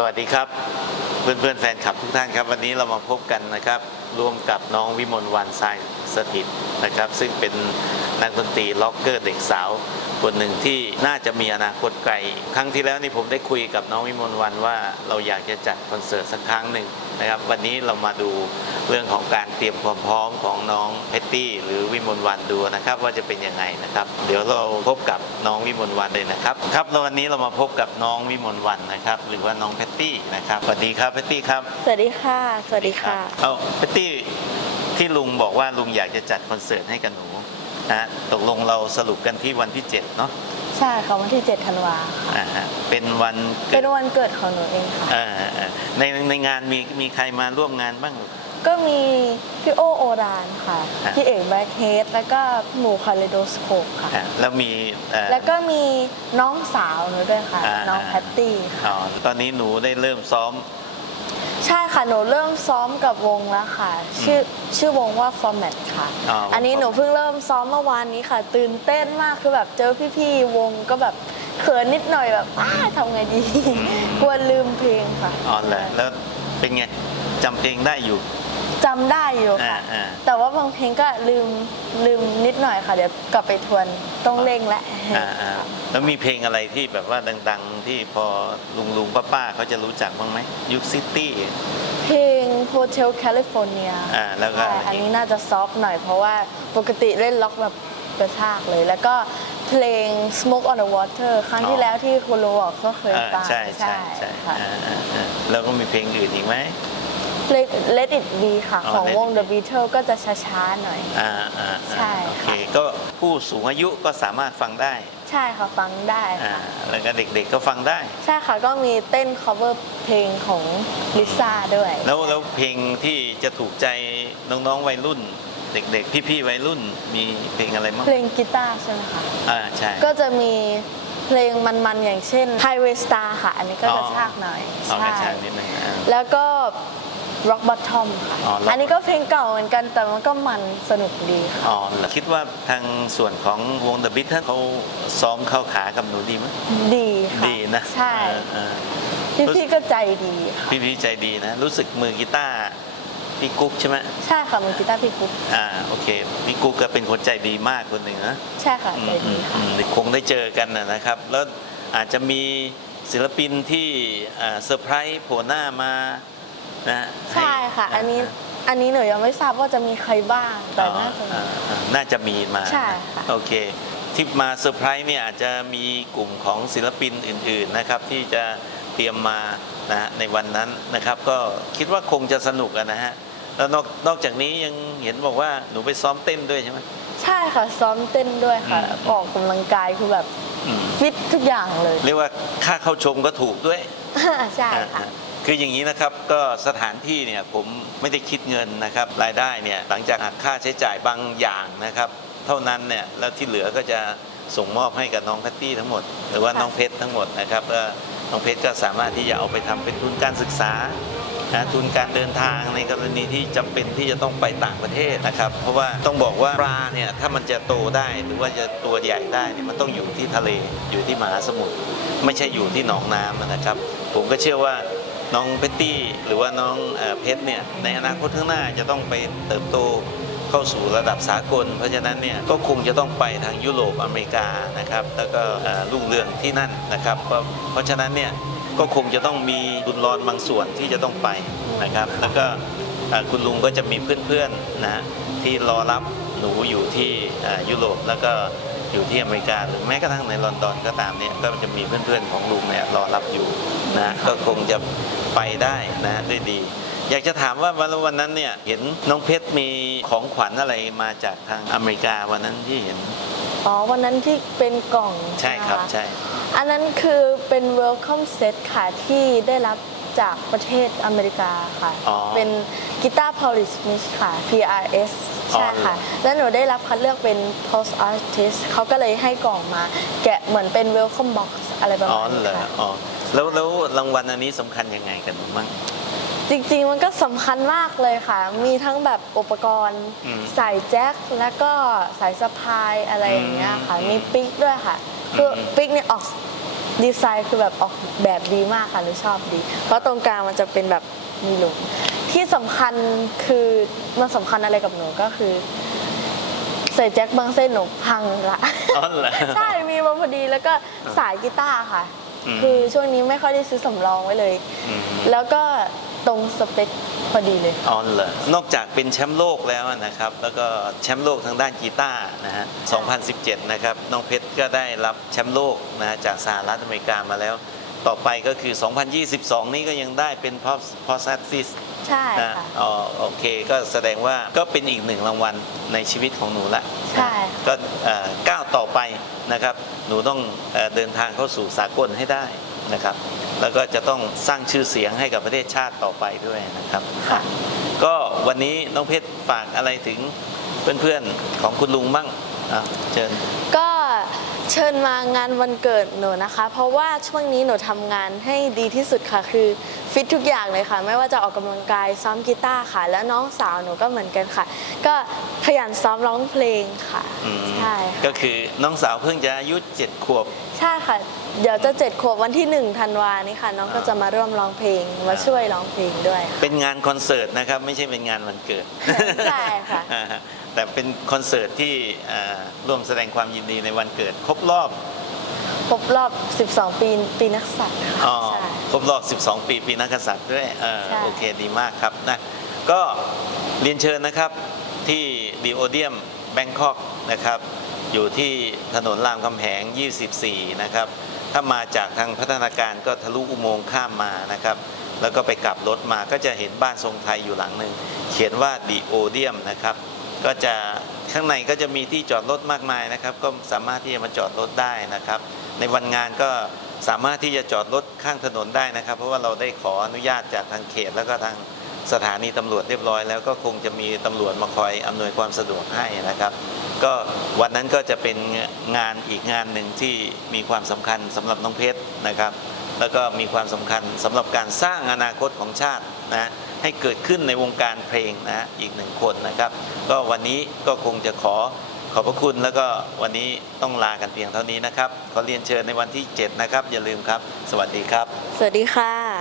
สวัสดีครับเพื่อนเพื่อนๆแฟนคลับทุกท่านครับ วันนี้เรามาพบกันนะครับ ร่วมกับน้องวิมลวันทรายสถิตนะครับ ซึ่งเป็นนักดนตรีล็อกเกอร์เด็กสาวคนหนึ่งที่น่าจะมีอนาคตไกล ครั้งที่แล้วนี่ผมได้คุยกับน้องวิมลวันว่าเราอยากจะจัดคอนเสิร์ตสักครั้งหนึ่งนะครับ วันนี้เรามาดูเรื่องของการเตรียมความพร้อมของน้องเพตตี้หรือวิมลวันดูนะครับ ว่าจะเป็นยังไงนะครับ เดี๋ยวเราพบกับน้องวิมลวันเลยนะครับครับแล้ววันนี้เรามาพบกับน้องวิมลวันนะครับ หรือว่าน้องเพตตี้นะครับสวัสดีครับเพตตี้ครับสวัสดีค่ะสวัสดีค่ะเอาเพตตี้ที่ลุงบอกว่าลุงอยากจะจัดคอนเสิร์ตให้กับหนูนะตกลงเราสรุปกันที่วันที่7เนาะใช่ค่ะวันที่7ธันวาค่ะอ่าฮะเป็นวันเกิเป็ดนวันเกิดของหนูเองค่ะอ่าอ่าในในงานมีมีใครมาร่วมงานบ้าง ก็มีพี่โอโอรานค่ะอะพี่เอกแบล็คเฮดแล้วก็หมูคาริโดสโคปค่ะ อ่าแล้วมีเอ่อ แล้วก็มีน้องสาวหนูด้วยค่ะ อ่า น้องแพตตี้ค่ะ อ๋อตอนนี้หนูได้เริ่มซ้อม ใช่ค่ะ หนูเริ่มซ้อมกับวงแล้วค่ะ ชื่อชื่อวงว่า Format ค่ะอ๋อวงอันนี้หนู Format เพิ่งเริ่มซ้อมเมื่อวานนี้ค่ะ ตื่นเต้นมากคือแบบเจอพี่ๆวงก็แบบเขินนิดหน่อยแบบอ้าทำไงดี กลัวลืมเพลงค่ะ อ๋อเหรอแล้วเป็นไงจำเพลงได้อยู่ จำได้อยู่อ่าค่ะ อ่าแต่ว่าบางเพลงก็ลืมลืมนิดหน่อยค่ะ เดี๋ยวกลับไปทวนต้องเร่งแล้วอ่าอ่าแล้วมีเพลงอะไรที่แบบว่าดัง ๆ ที่พอลุงลุงป้าป้าๆเขาจะรู้จักบ้างไหมยุคซิตี้เพลง Hotel California อ่าแล้วก็ใช่อะไรอีกอันนี้น่าจะซอฟต์หน่อยเพราะว่าปกติเล่นล็อกแบบกระชากเลย แล้วก็เพลง Smoke on the Water ครั้งที่แล้วที่คุณโรบอกก็เคยอ่าฟังใช่ใช่ใช่ค่ะ อ่าอ่าอ่าแล้วก็มีเพลงอื่นอีกไหม Let Let It Be ค่ะ อ๋อของ Let วง It The Be Beatles ก็จะช้าๆหน่อย อ่าอ่าใช่อ่าโอเคค่ะก็ผู้สูงอายุก็สามารถฟังได้ใช่ค่ะฟังได้อ่าค่ะ แล้วก็เด็กๆก็ฟังได้ ใช่ค่ะก็มีเต้น cover เพลงของลิซ่าด้วยแล้วแล้วเพลงที่จะถูกใจน้องๆวัยรุ่น เด็กๆ พี่ๆวัยรุ่นมีเพลงอะไรบ้างเพลงกีตาร์ใช่ไหมคะ อ่าใช่ ก็จะมีเพลงมันๆ อย่างเช่น Highway Star ค่ะ อันนี้ก็อ๋อกระชากหน่อย เอากระชากใช่นิดนึงอ่าแล้วก็ Rock Bottom ค่ะอ๋อ Rock อันนี้ก็เพลงเก่าเหมือนกันแต่มันก็มันสนุกดีค่ะอ๋อแล้วคิดว่าทางส่วนของวง The Beatles เขาซ้อมเข้าขากับหนูดีไหมดีค่ะดีนะใช่เออเออ พี่ๆก็ใจดีค่ะพี่ๆใจดีนะ รู้สึกมือกีตาร์พี่กุ๊กใช่ไหมใช่ค่ะมือกีตาร์พี่กุ๊กอ่าโอเคพี่กุ๊กก็เป็นคนใจดีมากคนหนึ่งนะ ใช่ค่ะอืใจมอืดีมค่ะ อืมคงได้เจอกันนะนะครับ แล้วอาจจะมีศิลปินที่อ่าเซอร์ไพรส์โผล่หน้ามา นะใช่ค่ะ อันนี้อันนี้หนูยังไม่ทราบว่าจะมีใครบ้างแต่อ๋อน่าจะมีอ่าอ่าน่าจะมีมาใช่ค่ะโอเคที่มาเซอร์ไพรส์เนี่ยอาจจะมีกลุ่มของศิลปินอื่น ๆนะครับ ที่จะเตรียมมานะฮะในวันนั้นนะครับ ก็คิดว่าคงจะสนุกอะนะฮะแล้วนอกนอกจากนี้ยังเห็นบอกว่าหนูไปซ้อมเต้นด้วยใช่ไหมใช่ค่ะซ้อมเต้นด้วยค่ะอืมออกกำลังกายคือแบบอืมฟิตทุกอย่างเลย เรียกว่าค่าเข้าชมก็ถูกด้วยใช่ค่ะอ่า คืออย่างนี้นะครับก็สถานที่เนี่ยผมไม่ได้คิดเงินนะครับรายได้เนี่ยหลังจากหักค่าใช้จ่ายบางอย่างนะครับเท่านั้นเนี่ยแล้วที่เหลือก็จะส่งมอบให้กับน้องแพตตี้ทั้งหมด หรือว่าน้องเพชรทั้งหมดนะครับก็น้องเพชรก็สามารถที่จะเอาไปทำเป็นทุนการศึกษานะทุนการเดินทางในกรณีที่จำเป็นที่จะต้องไปต่างประเทศนะครับ เพราะว่าต้องบอกว่าปลาเนี่ยถ้ามันจะโตได้หรือว่าจะตัวใหญ่ได้เนี่ยมันต้องอยู่ที่ทะเลอยู่ที่มหาสมุทรไม่ใช่อยู่ที่หนองน้ำนะครับ ผมก็เชื่อว่า น้องเพตตี้หรือว่าน้องเพชรเนี่ยในอนาคตข้างหน้าจะต้องไปเติบโตเข้าสู่ระดับสากล เพราะฉะนั้นเนี่ยก็คงจะต้องไปทางยุโรปอเมริกานะครับแล้วก็เอ่อรุ่งเรืองที่นั่นนะครับ เพราะฉะนั้นเนี่ยก็คงจะต้องมีดุลรอนบางส่วนที่จะต้องไปนะครับ แล้วก็คุณลุงก็จะมีเพื่อนๆนะที่รอรับหนูอยู่ที่ยุโรปแล้วก็ อยู่ที่อเมริกาหรือแม้กระทั่งในลอนดอนก็ตามเนี่ยก็จะมีเพื่อนๆของลุงเนี่ยรอรับอยู่นะก็คงจะไปได้นะด้วยดี อยากจะถามว่าวันวันนั้นเนี่ยเห็นน้องเพชรมีของขวัญอะไรมาจากทางอเมริกาวันนั้นที่เห็นอ๋อวันนั้นที่เป็นกล่องใช่ครับไหมะใช่ อันนั้นคือเป็น welcome set ค่ะที่ได้รับ จากประเทศอเมริกาค่ะ อ๋อเป็นกีตาร์ Polish Smith ค่ะ PRS อ๋อ ใช่ค่ะ แล้วหนูได้รับคัดเลือกเป็น post artist เขาก็เลยให้กล่องมา แกะเหมือนเป็น welcome box อะไรประอ๋อมาณนี้เหรอค่ะ อ๋อแล้วแล้วรางวัลอันนี้สำคัญยังไงกันบ้าง จริงๆ มันก็สำคัญมากเลยค่ะ มีทั้งแบบอุปกรณ์อืมสายแจ็คแล้วก็สายสะพายอะไรอย่างเงี้ยค่ะ อืมมีปิกด้วยค่ะ คืออม ปิกเนี่ยออก ดีไซน์คือแบบออกแบบดีมากค่ะหนูชอบดี เพราะตรงกลางมันจะเป็นแบบมีหลุมที่สำคัญคือมันสำคัญอะไรกับหนูก็คือใส่แจ็คบางเส้นหนูพังละอ๋อเหรอใช่มีมาพอดีแล้วก็สายกีตาร์ค่ะอืม คือช่วงนี้ไม่ค่อยได้ซื้อสำรองไว้เลยอืมแล้วก็ตรงสเปคพอดีเลย อ๋อเหรอนอกจากเป็นแชมป์โลกแล้วนะครับ แล้วก็แชมป์โลกทางด้านกีตาร์นะฮะ 2017 นะครับ น้องเพชรก็ได้รับแชมป์โลกนะจากสหรัฐอเมริกามาแล้ว ต่อไปก็คือ 2022 นี้ก็ยังได้เป็นพอพอซัสซิสใช่นะค่ะ อ๋อโอเค ก็แสดงว่าก็เป็นอีกหนึ่งรางวัลในชีวิตของหนูละใช่นะก็เอ่อก้าวต่อ ไปนะครับ หนูต้องเอ่อเดินทางเข้าสู่สากลให้ได้นะครับ แล้วก็จะต้องสร้างชื่อเสียงให้กับประเทศชาติต่อไปด้วยนะครับค่ะก็วันนี้น้องเพชรฝากอะไรถึงเพื่อนๆของคุณลุงบ้างอะเชิญก็ เชิญมางานวันเกิดหนูนะคะ เพราะว่าช่วงนี้หนูทำงานให้ดีที่สุดค่ะ คือฟิตทุกอย่างเลยค่ะ ไม่ว่าจะออกกำลังกายซ้อมกีตาร์ค่ะ แล้วน้องสาวหนูก็เหมือนกันค่ะ ก็ขยันซ้อมร้องเพลงค่ะ อืมใช่ค่ะก็คือน้องสาวเพิ่งจะอายุเจ็ดขวบ ใช่ค่ะเดี๋ยวจะเจ็ดขวบวันที่หนึ่งธันวานี้ค่ะ น้องก็จะมาร่วมร้องเพลงมาช่วยร้องเพลงด้วยค่ะ เป็นงานคอนเสิร์ตนะครับ ไม่ใช่เป็นงานวันเกิดใช่ค่ะ อ่าฮะแต่เป็นคอนเสิร์ตที่อ่าร่วมแสดงความยินดีในวันเกิด ครบรอบครบรอบ 12 ปีปีนักสัตว์ค่ะอ๋อใช่ ครบรอบ 12 ปีปีนักกษัตริย์ด้วยเออใช่ โอเคดีมากครับนะก็เรียนเชิญนะครับที่ดีโอเดียมแบงคอกนะครับ อยู่ที่ถนนรามคำแหง 24 นะครับ ถ้ามาจากทางพัฒนาการก็ทะลุอุโมงค์ข้ามมานะครับ แล้วก็ไปกลับรถมาก็จะเห็นบ้านทรงไทยอยู่หลังหนึ่งเขียนว่าดีโอเดียมนะครับ ก็จะข้างในก็จะมีที่จอดรถมากมายนะครับ ก็สามารถที่จะมาจอดรถได้นะครับ ในวันงานก็สามารถที่จะจอดรถข้างถนนได้นะครับ เพราะว่าเราได้ขออนุญาตจากทางเขตแล้วก็ทางสถานีตำรวจเรียบร้อยแล้วก็คงจะมีตำรวจมาคอยอำนวยความสะดวกให้นะครับ ก็วันนั้นก็จะเป็นงานอีกงานหนึ่งที่มีความสำคัญสำหรับน้องเพชรนะครับ แล้วก็มีความสำคัญสำหรับการสร้างอนาคตของชาตินะให้เกิดขึ้นในวงการเพลงนะอีกหนึ่งคนนะครับ ก็วันนี้ก็คงจะขอขอบพระคุณแล้วก็วันนี้ต้องลากันเพียงเท่านี้นะครับ ขอเรียนเชิญในวันที่ 7 นะครับ อย่าลืมครับ สวัสดีครับ สวัสดีค่ะ